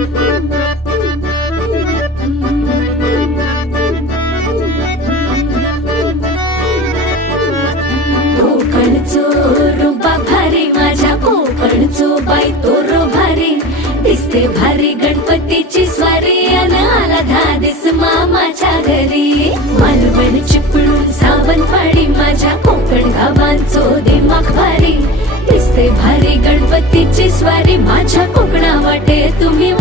कोकणचो रुबा भारी, माझ्या कोकणचो बाई तो रो भारी. दिसते भारी गणपतीची स्वारी, अन आला धादिस मामाच्या घरी. मालवण चिपळूण सावंतवाडी, माझ्या कोकण गावांचो दिमाग भारी. दिसते भारी गणपतीची स्वारी, माझ्या कोकणा वाटे तुम्ही